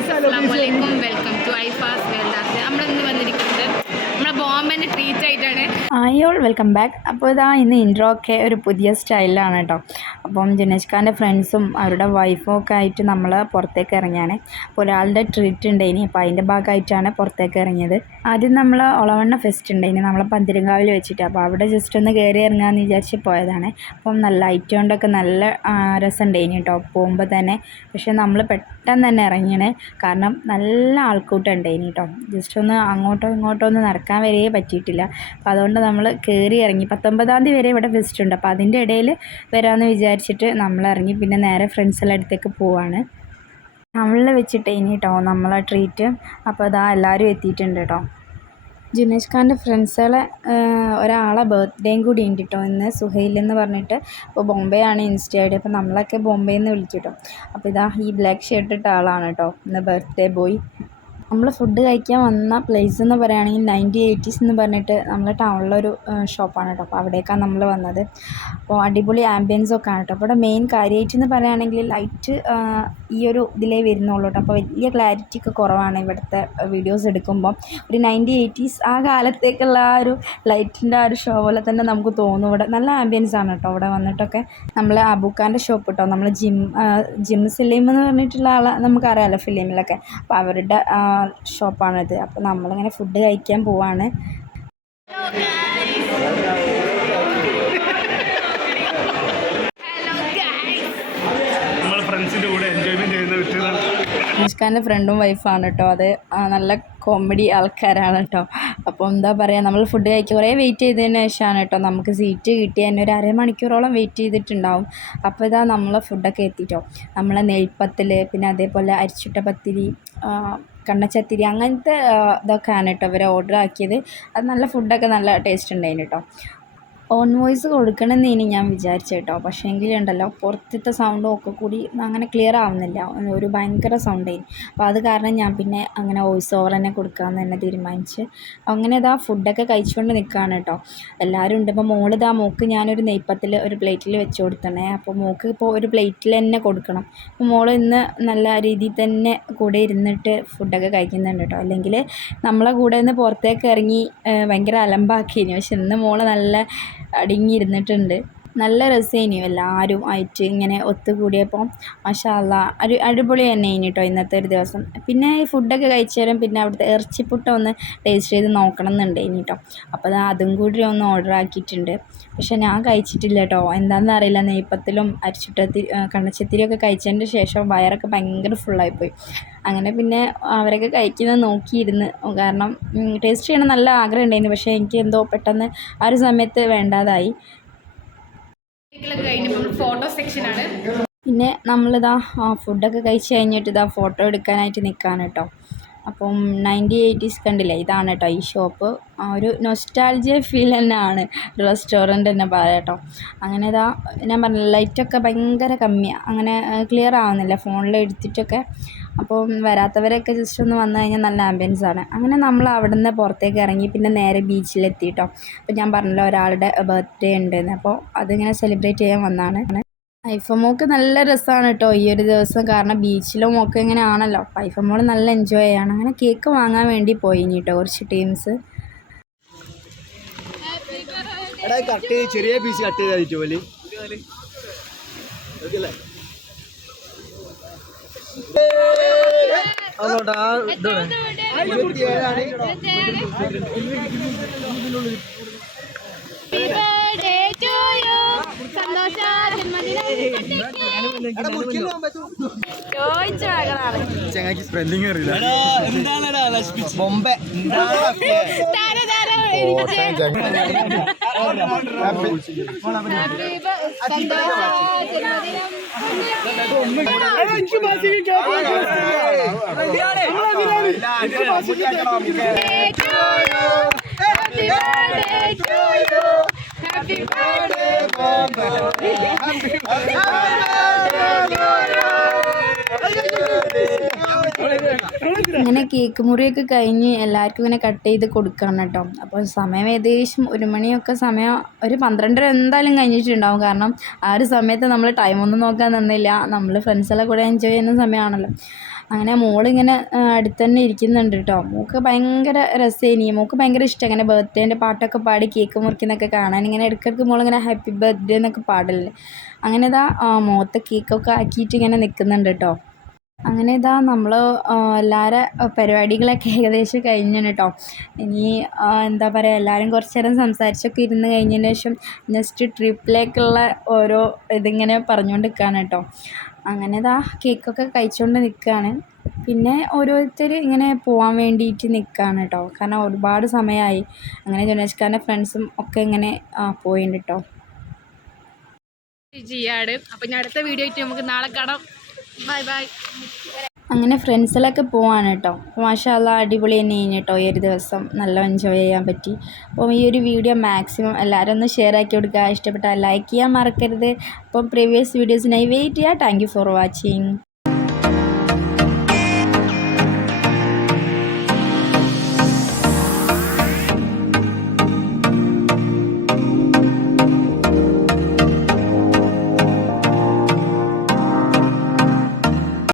അസ്സലാമലൈക്കും welcome to ഐഫാസ് world. നമ്മളിന്ന് വന്നിരിക്കുന്നത് നമ്മുടെ ബോംബെൻ്റെ ട്രീറ്റ് ആയിട്ടാണ്. ആയോൾ വെൽക്കം ബാക്ക്. അപ്പോൾ ഇതാ ഇന്ന് ഇൻട്രോ ഒക്കെ ഒരു പുതിയ സ്റ്റൈലിലാണ് കേട്ടോ. അപ്പം ജുനേഷ് ഖാൻ്റെ ഫ്രണ്ട്സും അവരുടെ വൈഫും ഒക്കെ ആയിട്ട് നമ്മൾ പുറത്തേക്ക് ഇറങ്ങിയാണ്. അപ്പോൾ ഒരാളുടെ ട്രീറ്റ് ഉണ്ടായിനി, അപ്പോൾ അതിൻ്റെ ഭാഗമായിട്ടാണ് പുറത്തേക്ക് ഇറങ്ങിയത്. ആദ്യം നമ്മൾ ഒളവണ്ണ ഫെസ്റ്റ് ഉണ്ടായിനി നമ്മളെ പന്തിരങ്കാവിൽ വെച്ചിട്ട്. അപ്പോൾ അവിടെ ജസ്റ്റ് ഒന്ന് കയറി ഇറങ്ങാമെന്ന് വിചാരിച്ച് പോയതാണ്. അപ്പം നല്ല ലൈറ്റ് കൊണ്ടൊക്കെ നല്ല രസം ഉണ്ടായിനി കേട്ടോ പോകുമ്പോൾ തന്നെ. പക്ഷേ നമ്മൾ പെട്ടെന്ന് തന്നെ ഇറങ്ങിയാണ്, കാരണം നല്ല ആൾക്കൂട്ടം ഉണ്ടായിനി കേട്ടോ. ജസ്റ്റ് ഒന്ന് അങ്ങോട്ടോ ഇങ്ങോട്ടോ ഒന്ന് നടക്കാൻ വരെ പറ്റിയിട്ടില്ല. അപ്പോൾ അതുകൊണ്ട് നമ്മൾ കയറി ഇറങ്ങി. 19-ാം തീയതി വരെ ഇവിടെ ഫെസ്റ്റ് ഉണ്ട്. അപ്പോൾ അതിൻ്റെ ഇടയിൽ വരാമെന്ന് വിചാരിച്ചിട്ട് നമ്മൾ ഇറങ്ങി. പിന്നെ നേരെ ഫ്രണ്ട്സെല്ലാം അടുത്തേക്ക് പോവാണ്. നമ്മളിൽ വെച്ചിട്ട് ഇനി കേട്ടോ നമ്മളെ ട്രീറ്റ്. അപ്പോൾ അതാ എല്ലാവരും എത്തിയിട്ടുണ്ട് കേട്ടോ. ജുനേഷ് ഖാൻ്റെ ഫ്രണ്ട്സുകളെ ഒരാളെ ബർത്ത്ഡേയും കൂടി ഉണ്ട് കേട്ടോ ഇന്ന്, സുഹൈൽ എന്ന് പറഞ്ഞിട്ട്. അപ്പോൾ ബോംബെ ആണ് ഇൻസ്റ്റ ഐ ഡി. അപ്പോൾ നമ്മളൊക്കെ ബോംബെയിൽ നിന്ന് വിളിച്ചു കേട്ടോ. അപ്പോൾ ഇതാ ഈ ബ്ലാക്ക് ഷർട്ട് ഇട്ട ആളാണ് കേട്ടോ ഇന്ന് ബർത്ത്ഡേ ബോയ്. നമ്മൾ ഫുഡ് കഴിക്കാൻ വന്ന പ്ലേസ് എന്ന് പറയുകയാണെങ്കിൽ 9080s എന്ന് പറഞ്ഞിട്ട് നമ്മുടെ ടൗണിലൊരു ഷോപ്പാണ് കേട്ടോ. അപ്പോൾ അവിടേക്കാണ് നമ്മൾ വന്നത്. അപ്പോൾ അടിപൊളി ആംബിയൻസ് ഒക്കെ ആണ് കേട്ടോ. അപ്പോൾ ഇവിടെ മെയിൻ കാര്യമായിട്ട് എന്ന് പറയുകയാണെങ്കിൽ ലൈറ്റ് ഈ ഒരു ഇതിലേ വരുന്നുള്ളൂ കേട്ടോ. അപ്പോൾ വലിയ ക്ലാരിറ്റി ഒക്കെ കുറവാണ് ഇവിടുത്തെ വീഡിയോസ് എടുക്കുമ്പോൾ. ഒരു 9080s ആ കാലത്തേക്കുള്ള ആ ഒരു ലൈറ്റിൻ്റെ ആ ഒരു ഷോ പോലെ തന്നെ നമുക്ക് തോന്നും. ഇവിടെ നല്ല ആംബിയൻസ് ആണ് കേട്ടോ. ഇവിടെ വന്നിട്ടൊക്കെ നമ്മൾ അബൂഖാൻ്റെ ഷോപ്പ് കേട്ടോ, നമ്മൾ ജിം സലീം എന്ന് പറഞ്ഞിട്ടുള്ള ആളെ നമുക്കറിയാമല്ലോ ഫിലിമിലൊക്കെ. അപ്പോൾ അവരുടെ ഷോപ്പാണിത്. അപ്പോൾ നമ്മളിങ്ങനെ ഫുഡ് കഴിക്കാൻ പോവാണ്. ജുനേഷ്ഖാൻ്റെ ഫ്രണ്ടും വൈഫാണ് കേട്ടോ. അത് നല്ല കോമഡി ആൾക്കാരാണ് കേട്ടോ. അപ്പോൾ എന്താ പറയുക, നമ്മൾ ഫുഡ് കഴിക്കുക കുറേ വെയിറ്റ് ചെയ്തതിന് ശേഷമാണ് കേട്ടോ നമുക്ക് സീറ്റ് കിട്ടി. തന്നെ ഒരു അരമണിക്കൂറോളം വെയിറ്റ് ചെയ്തിട്ടുണ്ടാവും. അപ്പോൾ ഇതാ നമ്മൾ ഫുഡൊക്കെ എത്തിയിട്ടോ. നമ്മളെ നെയ്പ്പത്തിൽ, പിന്നെ അതേപോലെ അരിച്ചുട്ട പത്തിരി, കണ്ണച്ചത്തിരി, അങ്ങനത്തെ ഇതൊക്കെയാണ് കേട്ടോ ഇവർ ഓർഡർ ആക്കിയത്. അത് നല്ല ഫുഡൊക്കെ നല്ല ടേസ്റ്റ് ഉണ്ടായിരുന്നു കേട്ടോ. ഓൺ വോയിസ് കൊടുക്കണമെന്ന് ഇനി ഞാൻ വിചാരിച്ചു കേട്ടോ. പക്ഷേ എങ്കിലുണ്ടല്ലോ പുറത്തത്തെ സൗണ്ടും ഒക്കെ കൂടി അങ്ങനെ ക്ലിയർ ആവുന്നില്ല, ഒരു ഭയങ്കര സൗണ്ടായി. അപ്പോൾ അത് കാരണം ഞാൻ പിന്നെ അങ്ങനെ വോയിസ് ഓവർ തന്നെ കൊടുക്കാമെന്ന് തന്നെ തീരുമാനിച്ച്. അങ്ങനെ ഇതാ ഫുഡൊക്കെ കഴിച്ചുകൊണ്ട് നിൽക്കുകയാണ് കേട്ടോ. എല്ലാവരും ഉണ്ട്. ഇപ്പോൾ മോള് ഇതാ മോൾക്ക് ഞാനൊരു നെയ്പ്പത്തിൽ ഒരു പ്ലേറ്റിൽ വെച്ച് കൊടുത്തണേ. അപ്പോൾ മോൾക്ക് ഇപ്പോൾ ഒരു പ്ലേറ്റിൽ തന്നെ കൊടുക്കണം. അപ്പോൾ മോൾ ഇന്ന് നല്ല രീതിയിൽ തന്നെ കൂടെ ഇരുന്നിട്ട് ഫുഡൊക്കെ കഴിക്കുന്നുണ്ട് കേട്ടോ. അല്ലെങ്കിൽ നമ്മളെ കൂടെ നിന്ന് പുറത്തേക്ക് ഇറങ്ങി ഭയങ്കര അലമ്പാക്കിയിരുന്നു. പക്ഷെ ഇന്ന് മോള് നല്ല അടങ്ങിയിരുന്നിട്ടുണ്ട്. നല്ല രസമായിരുന്നു എല്ലാവരും ആയിട്ട് ഇങ്ങനെ ഒത്തുകൂടിയപ്പോൾ. മാഷാ അല്ലാഹ് അടിപൊളി തന്നെ കേട്ടോ ഇന്നത്തെ ഒരു ദിവസം. പിന്നെ ഈ ഫുഡൊക്കെ കഴിച്ചാലും പിന്നെ അവിടുത്തെ ഇറച്ചിപ്പുട്ട ഒന്ന് ടേസ്റ്റ് ചെയ്ത് നോക്കണം എന്നുണ്ട് കേട്ടോ. അപ്പോൾ അതും കൂടി ഒന്ന് ഓർഡർ ആക്കിയിട്ടുണ്ട്. പക്ഷെ ഞാൻ കഴിച്ചിട്ടില്ല കേട്ടോ, എന്താണെന്ന് അറിയില്ല. നെയ്പ്പത്തിലും കണ്ണച്ചത്തിരിയൊക്കെ കഴിച്ചതിൻ്റെ ശേഷം വയറൊക്കെ ഭയങ്കര ഫുള്ളായിപ്പോയി. അങ്ങനെ പിന്നെ അവരൊക്കെ കഴിക്കുന്നത് നോക്കിയിരുന്നു, കാരണം ടേസ്റ്റ് ചെയ്യണം നല്ല ആഗ്രഹം ഉണ്ടായിരുന്നു. പക്ഷേ എനിക്ക് എന്തോ പെട്ടെന്ന് ആ ഒരു സമയത്ത് വേണ്ടാതായി. ഫോട്ടോ സെക്ഷനാണ്. പിന്നെ നമ്മളിതാ ഫുഡൊക്കെ കഴിച്ച് കഴിഞ്ഞിട്ട് ഇതാ ഫോട്ടോ എടുക്കാനായിട്ട് നിൽക്കുകയാണ് കേട്ടോ. അപ്പം 9080s കണ്ടില്ലേ, ഇതാണ് കേട്ടോ ഈ ഷോപ്പ്. ഒരു നൊസ്റ്റാൾജിയ ഫീൽ തന്നെയാണ്, റെസ്റ്റോറൻറ്റ് തന്നെ പറയാം കേട്ടോ. അങ്ങനെ ഇതാ ഞാൻ പറഞ്ഞ ലൈറ്റൊക്കെ ഭയങ്കര കമ്മിയാണ്, അങ്ങനെ ക്ലിയർ ആവുന്നില്ല ഫോണിൽ എടുത്തിട്ടൊക്കെ. അപ്പോൾ വരാത്തവരൊക്കെ ജസ്റ്റ് ഒന്ന് വന്നു കഴിഞ്ഞാൽ നല്ല ആംബിയൻസ് ആണ്. അങ്ങനെ നമ്മൾ അവിടെ നിന്ന് പുറത്തേക്ക് ഇറങ്ങി പിന്നെ നേരെ ബീച്ചിലെത്തി കേട്ടോ. അപ്പോൾ ഞാൻ പറഞ്ഞല്ലോ ഒരാളുടെ ബർത്ത്ഡേ ഉണ്ടെന്ന്, അപ്പോൾ അതിങ്ങനെ സെലിബ്രേറ്റ് ചെയ്യാൻ വന്നതാണ്. ഐഫമോക്ക് നല്ല രസമാണ് കേട്ടോ ഈ ഒരു ദിവസം, കാരണം ബീച്ചിലും ഒക്കെ ഇങ്ങനെ ആണല്ലോ. അപ്പോൾ ഐഫമോൾ നല്ല എൻജോയ് ചെയ്യാണ്. അങ്ങനെ കേക്ക് വാങ്ങാൻ വേണ്ടി പോയി കേട്ടോ കുറച്ച് ടീംസ്. ചെറിയ പീസ് കട്ട് ചെയ്തിട്ട് പോലെ ചങ്ങാക്കി സ്പെല്ലിംഗ് അറിയില്ല. ബോംബെ ഇങ്ങനെ കേക്ക് മുറിയൊക്കെ കഴിഞ്ഞ് എല്ലാവർക്കും ഇങ്ങനെ കട്ട് ചെയ്ത് കൊടുക്കണം കേട്ടോ. അപ്പോൾ സമയം ഏകദേശം 1 മണിയൊക്കെ സമയം, ഒരു 12:30 എന്തായാലും കഴിഞ്ഞിട്ടുണ്ടാവും. കാരണം ആ ഒരു സമയത്ത് നമ്മൾ ടൈമൊന്നും നോക്കാൻ നിന്നില്ല, നമ്മൾ ഫ്രണ്ട്സെല്ലാം കൂടെ എൻജോയ് ചെയ്യുന്ന സമയമാണല്ലോ. അങ്ങനെ മോളിങ്ങനെ അടുത്ത് തന്നെ ഇരിക്കുന്നുണ്ട് കേട്ടോ. മോൾക്ക് ഭയങ്കര രസേനി, മോൾക്ക് ഭയങ്കര ഇഷ്ടം അങ്ങനെ ബർത്ത്ഡേൻ്റെ പാട്ടൊക്കെ പാടി കേക്ക് മുറിക്കുന്നൊക്കെ കാണാൻ. ഇങ്ങനെ ഇടയ്ക്കിടയ്ക്ക് മോളിങ്ങനെ ഹാപ്പി ബർത്ത്ഡേ എന്നൊക്കെ പാടല്ലേ. അങ്ങനെ ഇതാ മുഖത്ത് കേക്കൊക്കെ ആക്കിയിട്ട് ഇങ്ങനെ നിൽക്കുന്നുണ്ട് കേട്ടോ. അങ്ങനെ ഇതാ നമ്മൾ എല്ലാവരും പരിപാടികളൊക്കെ ഏകദേശം കഴിഞ്ഞാണ് കേട്ടോ. ഇനി എന്താ പറയുക, എല്ലാവരും കുറച്ച് നേരം സംസാരിച്ചൊക്കെ ഇരുന്ന് കഴിഞ്ഞതിന് ശേഷം നെക്സ്റ്റ് ട്രിപ്പിലേക്കുള്ള ഓരോ ഇതിങ്ങനെ പറഞ്ഞുകൊണ്ട് നിൽക്കുകയാണ് കേട്ടോ. അങ്ങനെ ഇതാ കേക്കൊക്കെ കഴിച്ചുകൊണ്ട് നിൽക്കുകയാണ്. പിന്നെ ഓരോരുത്തർ ഇങ്ങനെ പോകാൻ വേണ്ടിയിട്ട് നിൽക്കുകയാണ് കേട്ടോ. കാരണം ഒരുപാട് സമയമായി. അങ്ങനെ ജുനേഷ്കാൻ്റെ ഫ്രണ്ട്സും ഒക്കെ ഇങ്ങനെ പോയിട്ടുണ്ട് കേട്ടോ. ചെയ്യാട്. അപ്പം ഞാൻ അടുത്ത വീഡിയോ ആയിട്ട് നമുക്ക് നാളെ കാണാം. Bye bye. അങ്ങനെ ഫ്രണ്ട്സിലൊക്കെ പോവാണ് കേട്ടോ. അപ്പോൾ മാഷാ അല്ലാ അടിപൊളി തന്നെ കഴിഞ്ഞു കേട്ടോ. ഈ ഒരു ദിവസം നല്ല എൻജോയ് ചെയ്യാൻ പറ്റി. അപ്പോൾ ഈ ഒരു വീഡിയോ മാക്സിമം എല്ലാവരും ഒന്ന് ഷെയർ ആക്കി കൊടുക്കുക. ഇഷ്ടപ്പെട്ടാൽ ലൈക്ക് ചെയ്യാൻ മറക്കരുത്. അപ്പം പ്രീവിയസ് വീഡിയോസിനായി വെയിറ്റ് ചെയ്യുക. Thank you for watching.